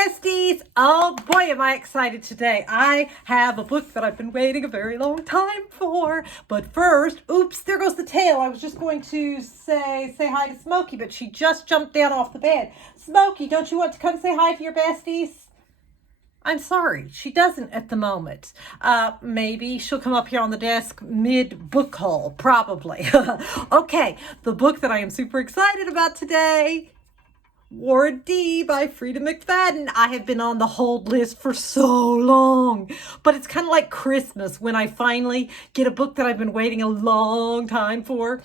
besties. Oh boy, am I excited today. I have a book that I've been waiting a very long time for. But first, oops, there goes the tail. I was just going to say hi to Smokey, but she just jumped down off the bed. Smokey, don't you want to come say hi to your besties? I'm sorry, she doesn't at the moment. Maybe she'll come up here on the desk mid-book haul, probably. Okay, the book that I am super excited about today, Ward D by Freida McFadden. I have been on the hold list for so long, but it's kind of like Christmas when I finally get a book that I've been waiting a long time for.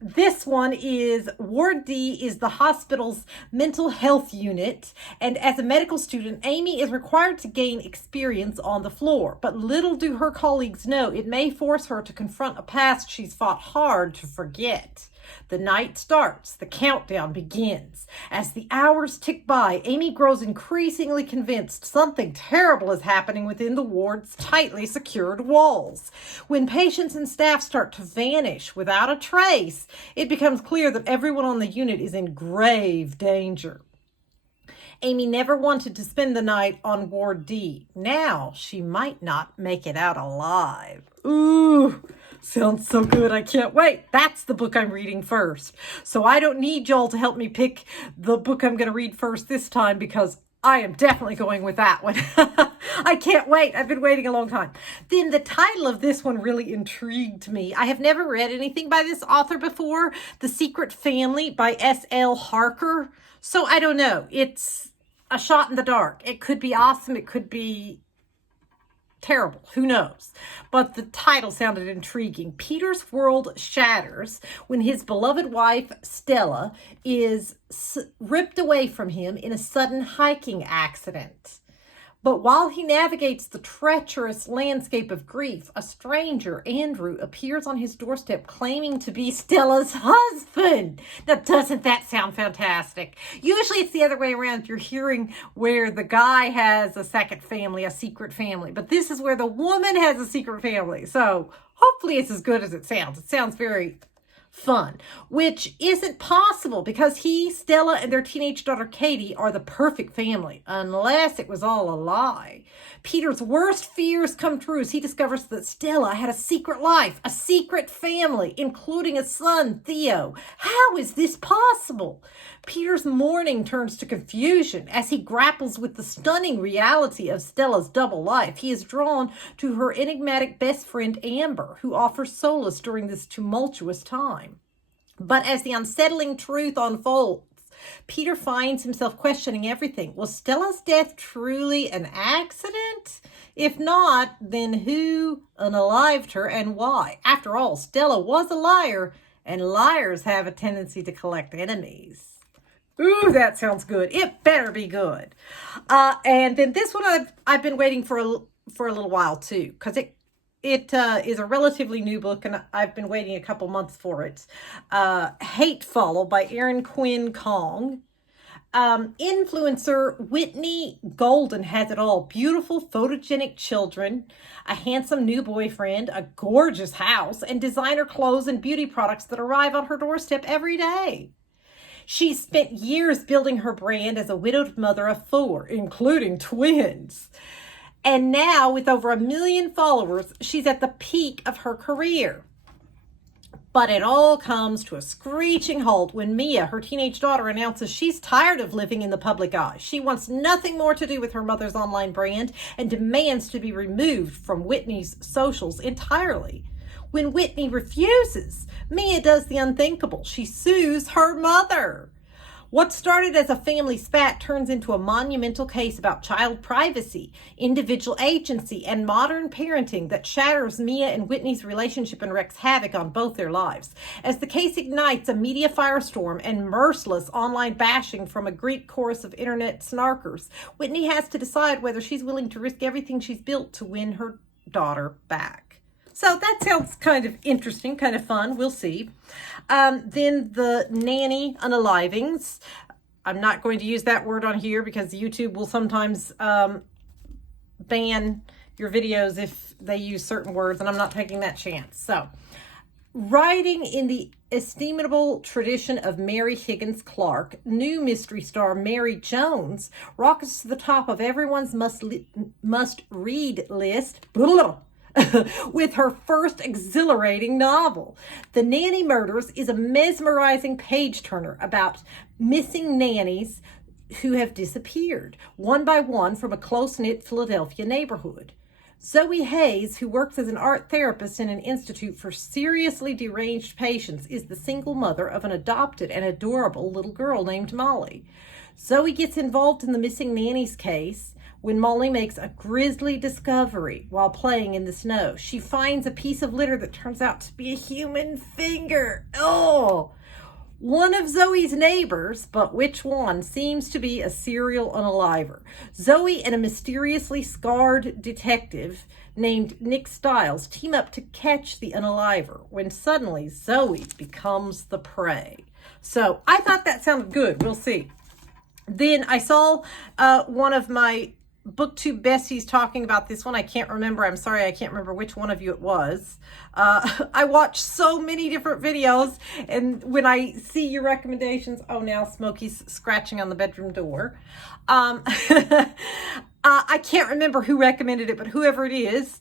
This one is Ward D is the hospital's mental health unit, and as a medical student, Amy is required to gain experience on the floor, but little do her colleagues know it may force her to confront a past she's fought hard to forget. The night starts, the countdown begins. As the hours tick by, Amy grows increasingly convinced something terrible is happening within the ward's tightly secured walls. When patients and staff start to vanish without a trace, it becomes clear that everyone on the unit is in grave danger. Amy never wanted to spend the night on Ward D. Now she might not make it out alive. Ooh, sounds so good. I can't wait. That's the book I'm reading first. So I don't need y'all to help me pick the book I'm going to read first this time because I am definitely going with that one. I can't wait. I've been waiting a long time. Then the title of this one really intrigued me. I have never read anything by this author before. The Secret Family by S.L. Harker. So I don't know. It's a shot in the dark. It could be awesome. It could be terrible. Who knows? But the title sounded intriguing. Peter's world shatters when his beloved wife, Stella, is ripped away from him in a sudden hiking accident. But while he navigates the treacherous landscape of grief, a stranger, Andrew, appears on his doorstep claiming to be Stella's husband. Now, doesn't that sound fantastic? Usually it's the other way around. You're hearing where the guy has a second family, a secret family. But this is where the woman has a secret family. So hopefully it's as good as it sounds. It sounds very fun, which isn't possible because he, Stella, and their teenage daughter Katie are the perfect family, unless it was all a lie. Peter's worst fears come true as he discovers that Stella had a secret life, a secret family, including a son, Theo. How is this possible? Peter's mourning turns to confusion as he grapples with the stunning reality of Stella's double life. He is drawn to her enigmatic best friend, Amber, who offers solace during this tumultuous time. But as the unsettling truth unfolds, Peter finds himself questioning everything. Was Stella's death truly an accident? If not, then who unalived her and why? After all, Stella was a liar, and liars have a tendency to collect enemies. Ooh, that sounds good. It better be good. And then this one I've been waiting for a little while too, because it is a relatively new book, and I've been waiting a couple months for it. Hateful by Erin Quinn Kong. Influencer Whitney Golden has it all. Beautiful, photogenic children, a handsome new boyfriend, a gorgeous house, and designer clothes and beauty products that arrive on her doorstep every day. She spent years building her brand as a widowed mother of 4, including twins. And now, with over 1 million followers, she's at the peak of her career. But it all comes to a screeching halt when Mia, her teenage daughter, announces she's tired of living in the public eye. She wants nothing more to do with her mother's online brand and demands to be removed from Whitney's socials entirely. When Whitney refuses, Mia does the unthinkable. She sues her mother. What started as a family spat turns into a monumental case about child privacy, individual agency, and modern parenting that shatters Mia and Whitney's relationship and wreaks havoc on both their lives. As the case ignites a media firestorm and merciless online bashing from a Greek chorus of internet snarkers, Whitney has to decide whether she's willing to risk everything she's built to win her daughter back. So that sounds kind of interesting, kind of fun. We'll see. Then the Nanny Unalivings. I'm not going to use that word on here because YouTube will sometimes ban your videos if they use certain words, and I'm not taking that chance. So Writing in the estimable tradition of Mary Higgins Clark, new mystery star Mary Jones rockets to the top of everyone's must-read list with her first exhilarating novel. The Nanny Murders is a mesmerizing page-turner about missing nannies who have disappeared, one by one, from a close-knit Philadelphia neighborhood. Zoe Hayes, who works as an art therapist in an institute for seriously deranged patients, is the single mother of an adopted and adorable little girl named Molly. Zoe gets involved in the missing nannies case when Molly makes a grisly discovery while playing in the snow. She finds a piece of litter that turns out to be a human finger. Oh! One of Zoe's neighbors, but which one, seems to be a serial unaliver. Zoe and a mysteriously scarred detective named Nick Stiles team up to catch the unaliver when suddenly Zoe becomes the prey. So I thought that sounded good. We'll see. Then I saw one of my BookTube besties talking about this one. I can't remember. I'm sorry, I can't remember which one of you it was. I watch so many different videos, and when I see your recommendations, oh, now Smokey's scratching on the bedroom door. I can't remember who recommended it, but whoever it is,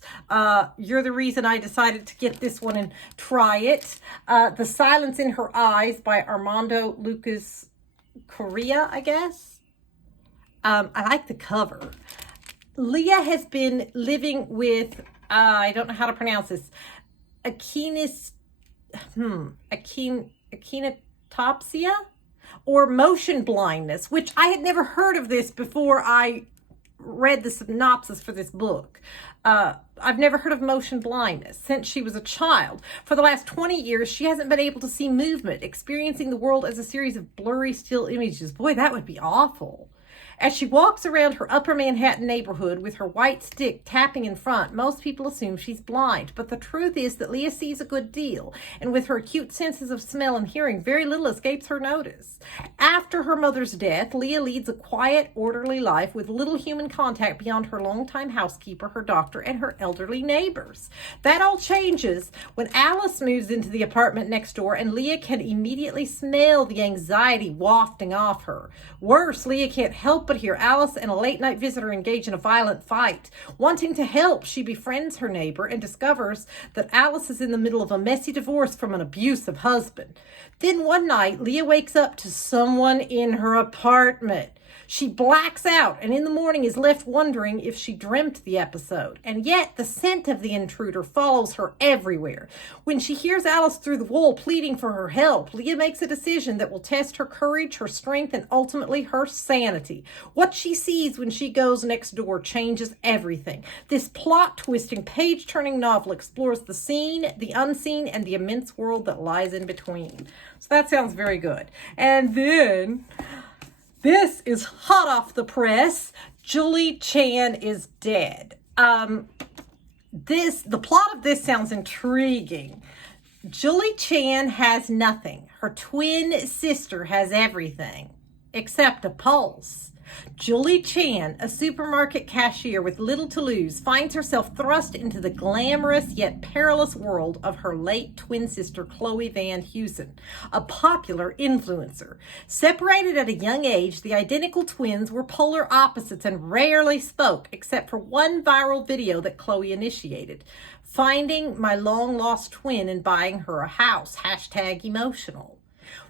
you're the reason I decided to get this one and try it. The Silence in Her Eyes by Armando Lucas Correa, I guess. I like the cover. Leah has been living with, I don't know how to pronounce this, achinotopsia or motion blindness, which I had never heard of this before I read the synopsis for this book. I've never heard of motion blindness since she was a child. For the last 20 years, she hasn't been able to see movement, experiencing the world as a series of blurry still images. Boy, that would be awful. As she walks around her Upper Manhattan neighborhood with her white stick tapping in front, most people assume she's blind. But the truth is that Leah sees a good deal, and with her acute senses of smell and hearing, very little escapes her notice. After her mother's death, Leah leads a quiet, orderly life with little human contact beyond her longtime housekeeper, her doctor, and her elderly neighbors. That all changes when Alice moves into the apartment next door, and Leah can immediately smell the anxiety wafting off her. Worse, Leah can't help but hear Alice and a late-night visitor engage in a violent fight. Wanting to help, she befriends her neighbor and discovers that Alice is in the middle of a messy divorce from an abusive husband. Then one night, Leah wakes up to someone in her apartment. She blacks out and in the morning is left wondering if she dreamt the episode. And yet the scent of the intruder follows her everywhere. When she hears Alice through the wall pleading for her help, Leah makes a decision that will test her courage, her strength, and ultimately her sanity. What she sees when she goes next door changes everything. This plot-twisting, page-turning novel explores the seen, the unseen, and the immense world that lies in between. So that sounds very good. And then this is hot off the press. Julie Chan is dead. The plot of this sounds intriguing. Julie Chan has nothing. Her twin sister has everything, except a pulse. Julie Chan, a supermarket cashier with little to lose, finds herself thrust into the glamorous yet perilous world of her late twin sister, Chloe Van Heusen, a popular influencer. Separated at a young age, the identical twins were polar opposites and rarely spoke, except for one viral video that Chloe initiated. Finding my long-lost twin and buying her a house, #emotional.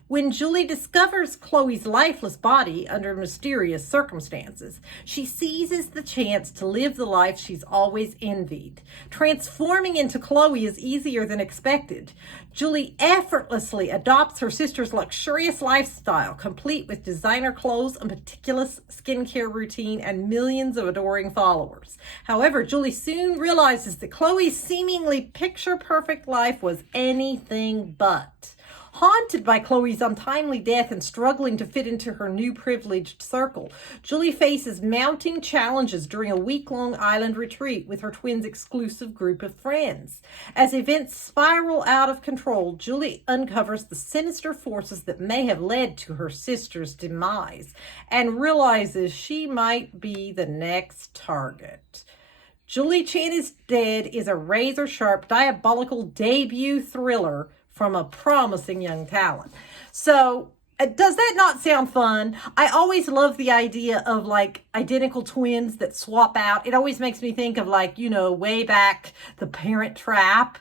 When Julie discovers Chloe's lifeless body under mysterious circumstances, she seizes the chance to live the life she's always envied. Transforming into Chloe is easier than expected. Julie effortlessly adopts her sister's luxurious lifestyle, complete with designer clothes, a meticulous skincare routine, and millions of adoring followers. However, Julie soon realizes that Chloe's seemingly picture-perfect life was anything but. Haunted by Chloe's untimely death and struggling to fit into her new privileged circle, Julie faces mounting challenges during a week-long island retreat with her twins' exclusive group of friends. As events spiral out of control, Julie uncovers the sinister forces that may have led to her sister's demise and realizes she might be the next target. Julie Chan is Dead is a razor-sharp, diabolical debut thriller from a promising young talent. So, does that not sound fun? I always love the idea of like identical twins that swap out. It always makes me think of like, you know, way back, The Parent Trap.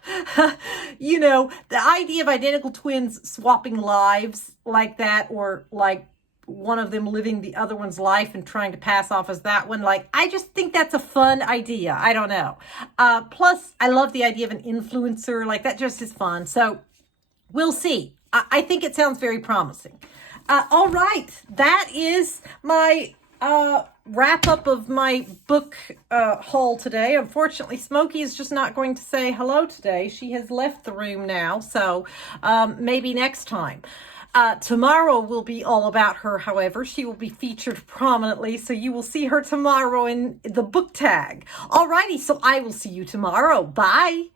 You know, the idea of identical twins swapping lives like that, or like one of them living the other one's life and trying to pass off as that one. Like, I just think that's a fun idea. I don't know. Plus, I love the idea of an influencer. Like, that just is fun. So, we'll see. I think it sounds very promising. All right. That is my wrap up of my book haul today. Unfortunately, Smokey is just not going to say hello today. She has left the room now. So maybe next time. Tomorrow will be all about her, however. She will be featured prominently, so you will see her tomorrow in the book tag. Alrighty, so I will see you tomorrow. Bye.